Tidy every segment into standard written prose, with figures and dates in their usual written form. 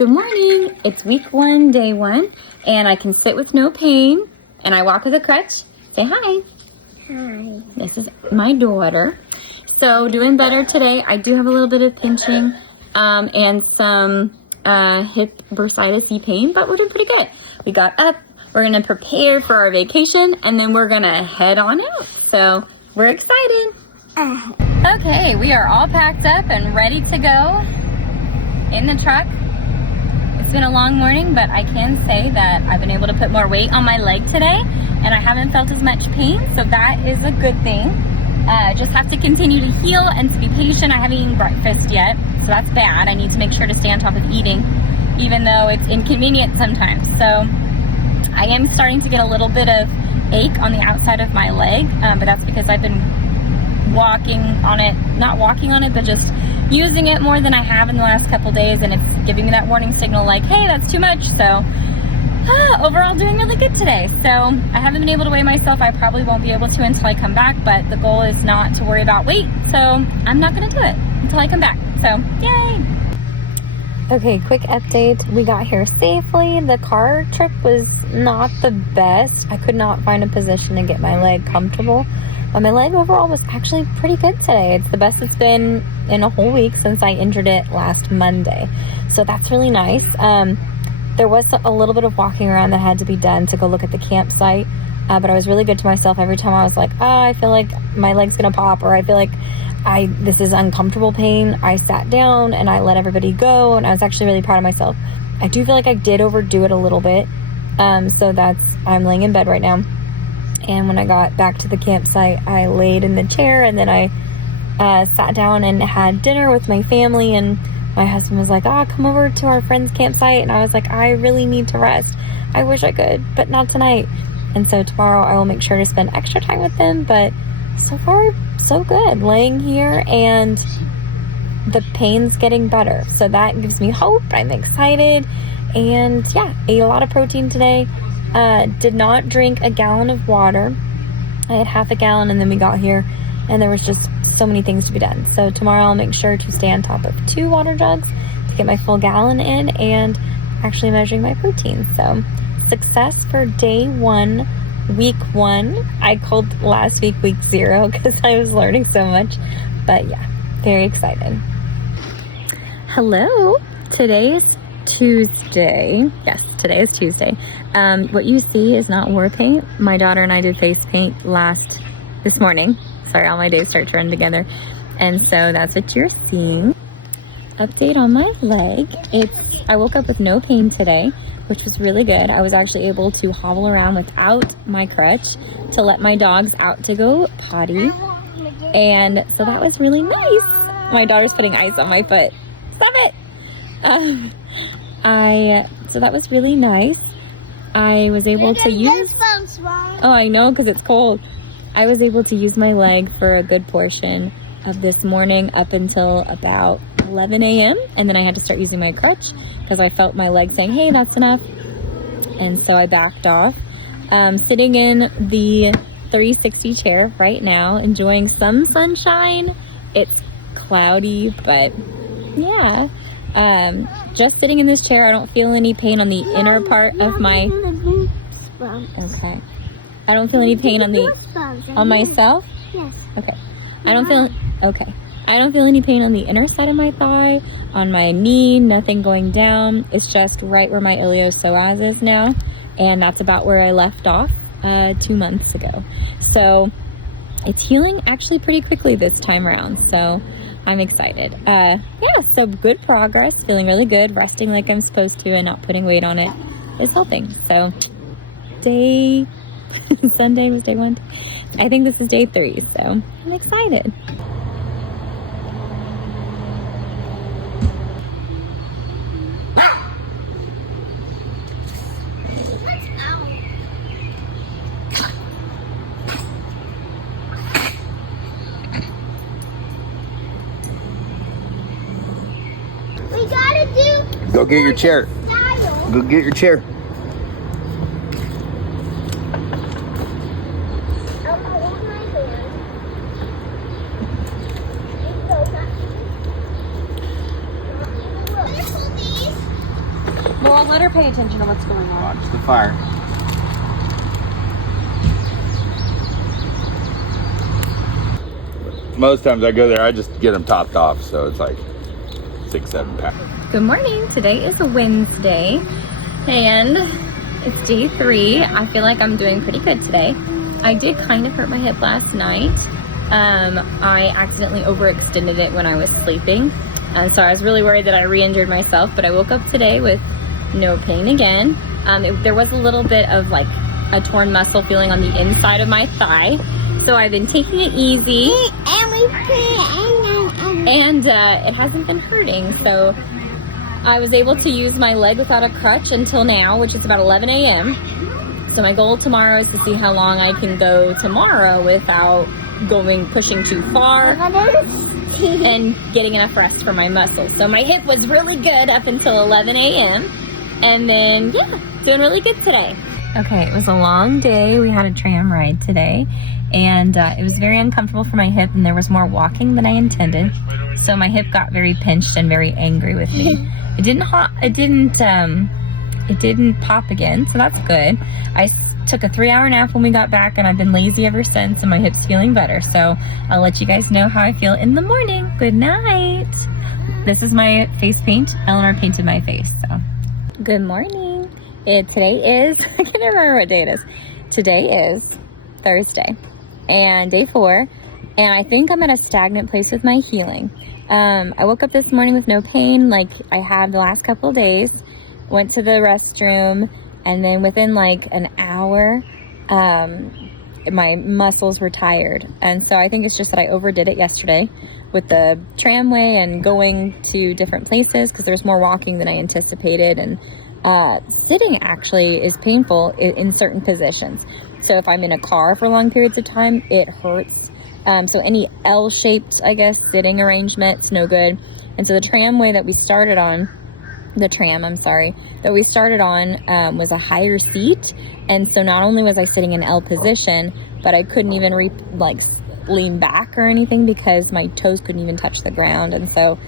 Good morning. It's week 1, day 1, and I can sit with no pain, and I walk with a crutch. Say hi. Hi. This is my daughter. So doing better today. I do have a little bit of pinching and some hip bursitis pain, but we're doing pretty good. We got up. We're going to prepare for our vacation, and then we're going to head on out. So we're excited. Okay, we are all packed up and ready to go in the truck. It's been a long morning, but I can say that I've been able to put more weight on my leg today, and I haven't felt as much pain, so that is a good thing. Just have to continue to heal and to be patient. I haven't eaten breakfast yet, so that's bad. I need to make sure to stay on top of eating, even though it's inconvenient sometimes. So I am starting to get a little bit of ache on the outside of my leg, but that's because I've been not walking on it, but just using it more than I have in the last couple days, and it's giving me that warning signal like, hey, that's too much. So overall doing really good today. So I haven't been able to weigh myself. I probably won't be able to until I come back, but the goal is not to worry about weight, so I'm not going to do it until I come back. So yay. Okay, quick update. We got here safely. The car trip was not the best. I could not find a position to get my leg comfortable. But my leg overall was actually pretty good today. It's the best it's been in a whole week since I injured it last Monday. So that's really nice. There was a little bit of walking around that had to be done to go look at the campsite. But I was really good to myself every time I was like, I feel like my leg's gonna pop, or I feel like this is uncomfortable pain. I sat down and I let everybody go, and I was actually really proud of myself. I do feel like I did overdo it a little bit. So I'm laying in bed right now. And when I got back to the campsite, I laid in the chair, and then I sat down and had dinner with my family, and my husband was like, come over to our friend's campsite. And I was like, I really need to rest. I wish I could, but not tonight. And so tomorrow I will make sure to spend extra time with them, but so far, so good. Laying here, and the pain's getting better. So that gives me hope. I'm excited. And yeah, ate a lot of protein today. Did not drink a gallon of water. I had half a gallon, and then we got here, and there was just so many things to be done. So tomorrow I'll make sure to stay on top of 2 water jugs to get my full gallon in, and actually measuring my protein. So success for day 1, week 1. I called last week week 0 because I was learning so much. But yeah, very excited. Hello, today is Tuesday. Yes, today is Tuesday. What you see is not war paint. My daughter and I did face paint this morning. Sorry, all my days start to run together. And so that's what you're seeing. Update on my leg. I woke up with no pain today, which was really good. I was actually able to hobble around without my crutch to let my dogs out to go potty. And so that was really nice. My daughter's putting ice on my foot. Stop it! So that was really nice. I was able to use... Oh, I know, because it's cold. I was able to use my leg for a good portion of this morning up until about 11 a.m. And then I had to start using my crutch because I felt my leg saying, hey, that's enough. And so I backed off. Sitting in the 360 chair right now, enjoying some sunshine. It's cloudy, but yeah. Just sitting in this chair. I don't feel any pain on the inner part of my... Okay. I don't feel any pain on myself? Yes. Okay. I don't feel any pain on the inner side of my thigh, on my knee, nothing going down. It's just right where my iliopsoas is now, and that's about where I left off 2 months ago. So it's healing actually pretty quickly this time around, so I'm excited. Yeah, so good progress, feeling really good, resting like I'm supposed to and not putting weight on it is helping. So Sunday was day 1. I think this is day 3, so I'm excited. We gotta do... Go get your chair. Go get your chair. Well, let her pay attention to what's going on. Watch the fire. Most times I go there, I just get them topped off, so it's like 6-7 pounds. Good morning. Today is a Wednesday, and it's day 3. I feel like I'm doing pretty good today. I did kind of hurt my hip last night. I accidentally overextended it when I was sleeping, and so I was really worried that I re-injured myself, but I woke up today with no pain again. There was a little bit of like a torn muscle feeling on the inside of my thigh, so I've been taking it easy, and it hasn't been hurting. So I was able to use my leg without a crutch until now, which is about 11 a.m. So my goal tomorrow is to see how long I can go tomorrow without pushing too far and getting enough rest for my muscles. So my hip was really good up until 11 a.m. and then, yeah, doing really good today. Okay, it was a long day. We had a tram ride today, and it was very uncomfortable for my hip, and there was more walking than I intended. So my hip got very pinched and very angry with me. It didn't pop again, so that's good. I took a 3-hour nap when we got back, and I've been lazy ever since, and my hip's feeling better. So I'll let you guys know how I feel in the morning. Good night. This is my face paint. Eleanor painted my face, so. Good morning. Today is, I can't remember what day it is. Today is Thursday, and day 4, and I think I'm at a stagnant place with my healing. I woke up this morning with no pain like I have the last couple of days. Went to the restroom, and then within like an hour, my muscles were tired. And so I think it's just that I overdid it yesterday with the tramway and going to different places because there's more walking than I anticipated. And sitting actually is painful in certain positions. So if I'm in a car for long periods of time, it hurts. So any L-shaped, I guess, sitting arrangement's no good. And so the tramway that we started on, that we started on was a higher seat, and so not only was I sitting in L position, but I couldn't even lean back or anything because my toes couldn't even touch the ground, and so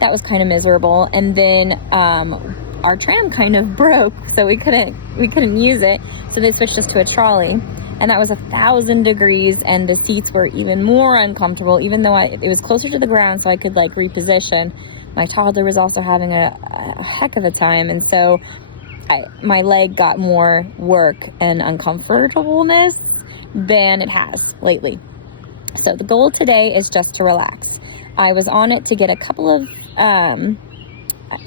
that was kind of miserable. And then our tram kind of broke, so we couldn't use it, so they switched us to a trolley, and that was 1,000 degrees, and the seats were even more uncomfortable, even though it was closer to the ground, so I could reposition. My toddler was also having a heck of a time, and so my leg got more work and uncomfortableness than it has lately. So the goal today is just to relax. I was on it to get a couple of,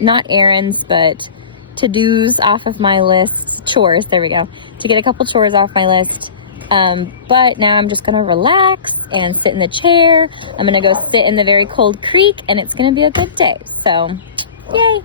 not errands, but to-dos off of my list, chores, there we go, to get a couple chores off my list. But now I'm just gonna relax and sit in the chair. I'm gonna go sit in the very cold creek, and it's gonna be a good day. So, yay.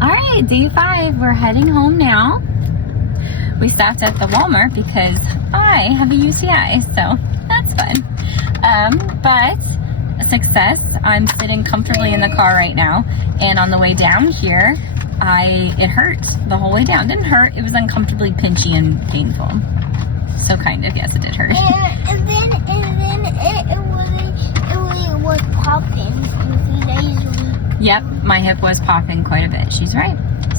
Alright, day 5, we're heading home now. We stopped at the Walmart because I have a UTI, so that's fun. But a success. I'm sitting comfortably in the car right now, and on the way down here, it hurt the whole way down. It didn't hurt, it was uncomfortably pinchy and painful. So kind of, yes, it did hurt. And then it was popping a few days ago. Yep, my hip was popping quite a bit. She's right.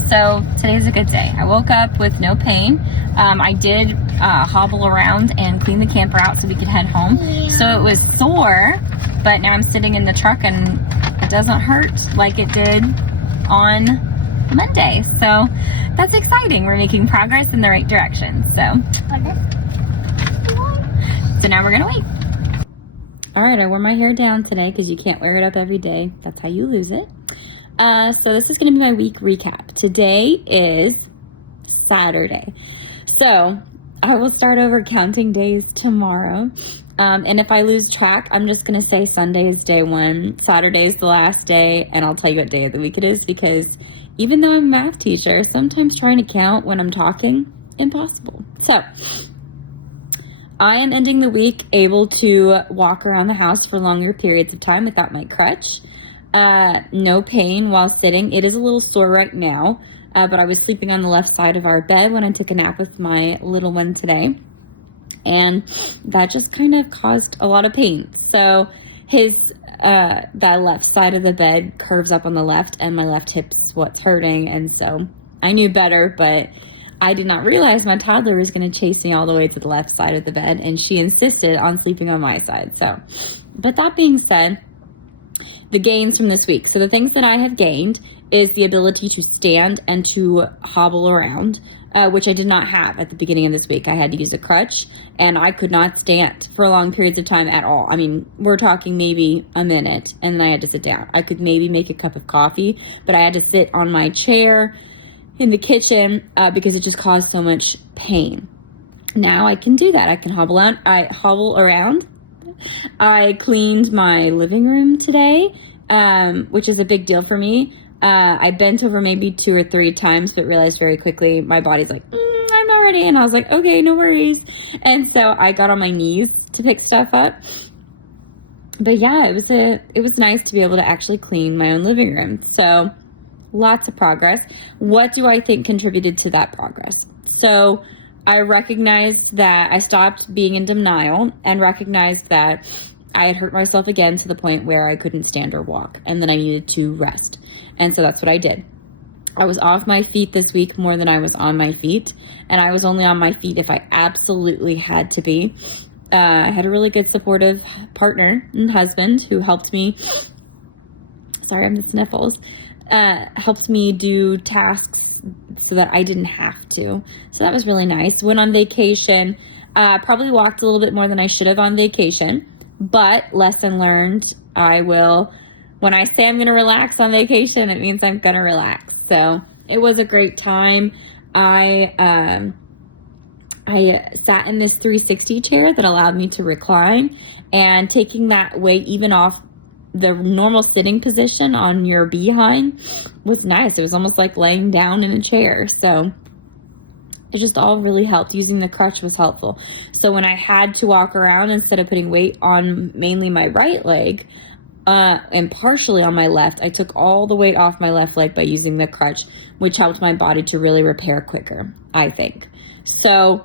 So today's a good day. I woke up with no pain. I did hobble around and clean the camper out so we could head home. Yeah. So it was sore, but now I'm sitting in the truck and it doesn't hurt like it did on Monday. So that's exciting. We're making progress in the right direction. So now we're gonna wait. All right, I wore my hair down today because you can't wear it up every day. That's how you lose it. So this is going to be my week recap. Today is Saturday. So I will start over counting days tomorrow. And if I lose track, I'm just going to say Sunday is day 1, Saturday is the last day, and I'll tell you what day of the week it is because even though I'm a math teacher, sometimes trying to count when I'm talking, impossible. So I am ending the week able to walk around the house for longer periods of time without my crutch. No pain while sitting. It is a little sore right now, but I was sleeping on the left side of our bed when I took a nap with my little one today, and that just kind of caused a lot of pain. So that left side of the bed curves up on the left, and my left hip's what's hurting, and so I knew better, but I did not realize my toddler was going to chase me all the way to the left side of the bed, and she insisted on sleeping on my side. So, but that being said, the gains from this week. So the things that I have gained is the ability to stand and to hobble around, which I did not have at the beginning of this week. I had to use a crutch, and I could not stand for long periods of time at all. I mean, we're talking maybe a minute, and then I had to sit down. I could maybe make a cup of coffee, but I had to sit on my chair in the kitchen because it just caused so much pain. Now I can do that. I can hobble around. I cleaned my living room today, which is a big deal for me. I bent over maybe 2 or 3 times, but realized very quickly my body's like, I'm not ready. And I was like, okay, no worries. And so I got on my knees to pick stuff up. But yeah, it was nice to be able to actually clean my own living room. So lots of progress. What do I think contributed to that progress? So I recognized that I stopped being in denial and recognized that I had hurt myself again to the point where I couldn't stand or walk, and then I needed to rest. And so that's what I did. I was off my feet this week more than I was on my feet, and I was only on my feet if I absolutely had to be. I had a really good supportive partner and husband who helped me. Sorry, I'm the sniffles. Helped me do tasks so that I didn't have to. So that was really nice. Went on vacation. Probably walked a little bit more than I should have on vacation, but lesson learned. When I say I'm going to relax on vacation, it means I'm going to relax. So it was a great time. I sat in this 360 chair that allowed me to recline, and taking that weight even off the normal sitting position on your behind was nice. It was almost like laying down in a chair. So it just all really helped. Using the crutch was helpful. So when I had to walk around, instead of putting weight on mainly my right leg and partially on my left, I took all the weight off my left leg by using the crutch, which helped my body to really repair quicker, I think. So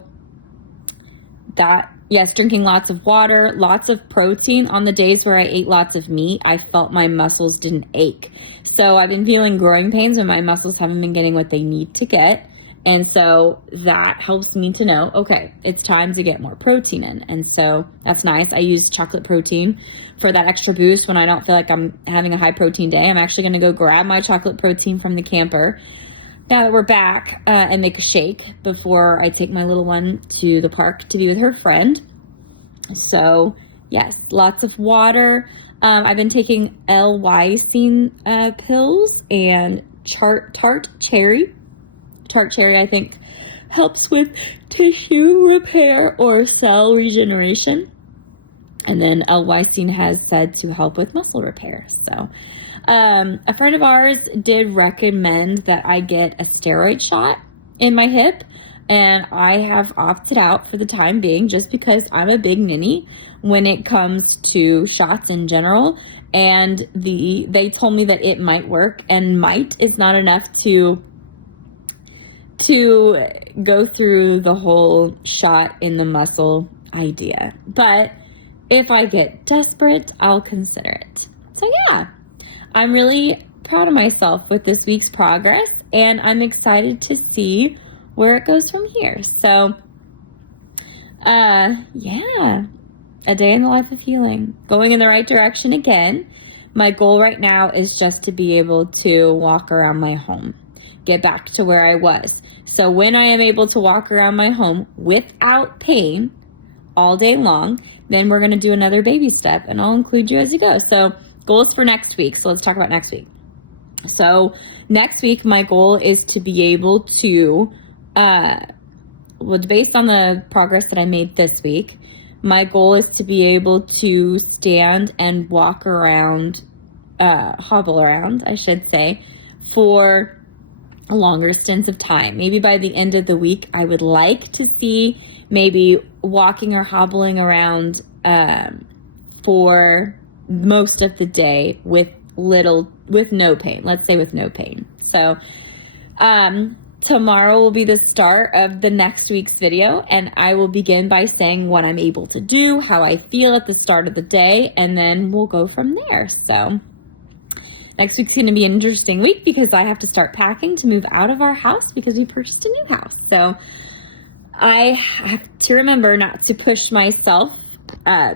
yes, drinking lots of water, lots of protein. On the days where I ate lots of meat, I felt my muscles didn't ache. So I've been feeling growing pains when my muscles haven't been getting what they need to get. And so that helps me to know, okay, it's time to get more protein in. And so that's nice. I use chocolate protein for that extra boost when I don't feel like I'm having a high protein day. I'm actually going to go grab my chocolate protein from the camper now that we're back and make a shake before I take my little one to the park to be with her friend. So yes, lots of water. I've been taking L-lysine pills and tart cherry. Tart cherry, I think, helps with tissue repair or cell regeneration. And then L-lysine has said to help with muscle repair. So a friend of ours did recommend that I get a steroid shot in my hip, and I have opted out for the time being just because I'm a big ninny when it comes to shots in general. And they told me that it might work, and might is not enough to go through the whole shot in the muscle idea. But if I get desperate, I'll consider it. So yeah, I'm really proud of myself with this week's progress, and I'm excited to see where it goes from here. So yeah, a day in the life of healing, going in the right direction again. My goal right now is just to be able to walk around my home, get back to where I was. So when I am able to walk around my home without pain all day long, then we're going to do another baby step, and I'll include you as you go. So goals for next week. So let's talk about next week. So next week, my goal is to be able to, based on the progress that I made this week, my goal is to be able to stand and walk around, hobble around, I should say, for a longer stints of time. Maybe by the end of the week, I would like to see maybe walking or hobbling around for most of the day with no pain. Let's say with no pain. So tomorrow will be the start of the next week's video, and I will begin by saying what I'm able to do, how I feel at the start of the day, and then we'll go from there. So next week's going to be an interesting week because I have to start packing to move out of our house because we purchased a new house. So I have to remember not to push myself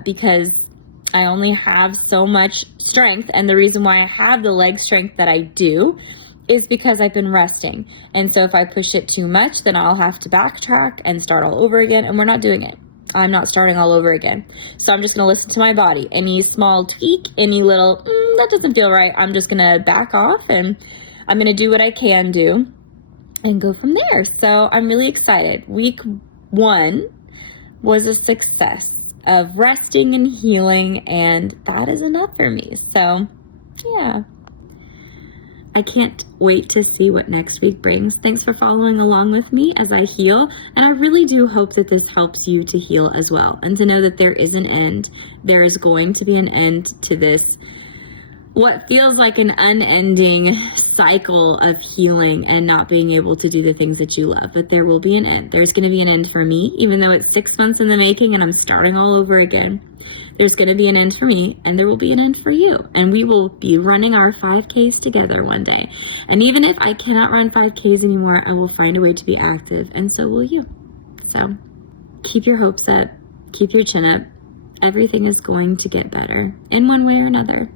because I only have so much strength, and the reason why I have the leg strength that I do is because I've been resting. And so if I push it too much, then I'll have to backtrack and start all over again, and we're not doing it. I'm not starting all over again. So I'm just going to listen to my body. Any small tweak, any little, that doesn't feel right, I'm just going to back off, and I'm going to do what I can do and go from there. So I'm really excited. Week 1 was a success of resting and healing, and that is enough for me. So yeah, I can't wait to see what next week brings. Thanks for following along with me as I heal, and I really do hope that this helps you to heal as well, and to know that there is an end. There is going to be an end to this, what feels like an unending cycle of healing and not being able to do the things that you love. But there will be an end. There's going to be an end for me, even though it's 6 months in the making and I'm starting all over again. There's going to be an end for me, and there will be an end for you. And we will be running our 5Ks together one day. And even if I cannot run 5Ks anymore, I will find a way to be active, and so will you. So keep your hopes up, keep your chin up. Everything is going to get better in one way or another.